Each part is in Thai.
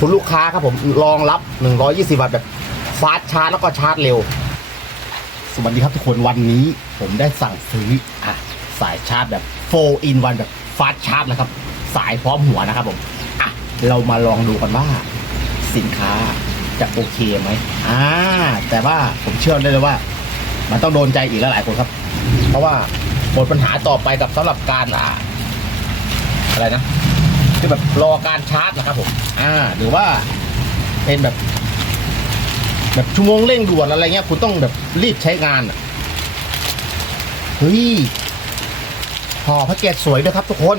คุณลูกค้าครับผมรองรับ 120 วัตต์แบบฟาสต์ชาร์จแล้วก็ชาร์จเร็ว สวัสดีครับทุกคนวันนี้ผมได้สั่งซื้ออะสายชาร์จแบบ4 in 1แบบฟาสต์ชาร์จนะครับ สายพร้อมหัวนะครับผมอะเรามาลองดูกันว่า สินค้าจะโอเคไหมอ่าแต่ว่าผมเชื่อได้เลยว่า มันต้องโดนใจอีกลหลายคนครับ เพราะว่าหมดปัญหาต่อไปกับสำหรับการอ่าอะไรนะ คือแบบรอการชาร์จนะครับผมอ่าหรือว่าเป็นแบบ แบบชั่วโมงเร่งด่วนอะไรเงี้ย คุณต้องแบบรีบใช้งานเฮ้ยห่อแพ็กเกจสวยด้วยครับทุกคน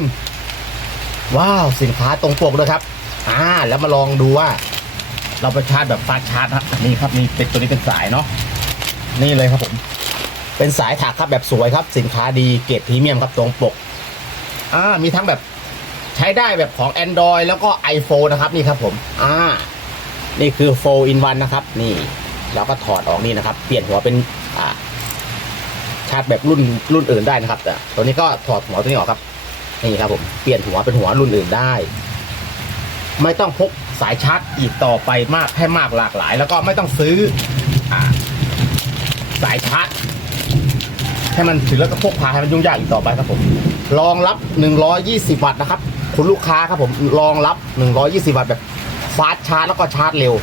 ว้าวสินค้าตรงปกด้วยครับ อ่า แล้วมาลองดูว่า เราไปชาร์จแบบฟาชาร์จครับนี่ครับนี่เป็นตัวนี้เป็นสายเนาะนี่เลยครับผม เป็นสายถักครับแบบสวยครับ สินค้าดีเกรดพรีเมียมครับตรงปก อ่า มีทั้งแบบ ใช้ได้แบบของ Android แล้วก็ iPhone นะครับนี่ครับผม อ่า นี่คือ4 in 1นะครับ นี่ เราก็ถอดออกนี่นะครับ เปลี่ยนหัวเป็นอ่าชาร์จแบบรุ่นรุ่นอื่นได้นะครับ แต่ตัวนี้ก็ถอดหัวตัวนี้ออกครับนี่ครับผมเปลี่ยนหัวเป็นหัวรุ่นอื่นได้ ไม่ต้องพกสายชาร์จอีกต่อไปมากให้มากหลากหลาย แล้วก็ไม่ต้องซื้ออ่าสายชาร์จให้มันถือแล้วก็พกพาให้มันยุ่งยากอีกต่อไปครับผมรองรับ 120 วัตต์นะครับ คุณลูกค้าครับผมรองรับ 120 วัตต์แบบฟาสชาร์จแล้วก็ชาร์จเร็ว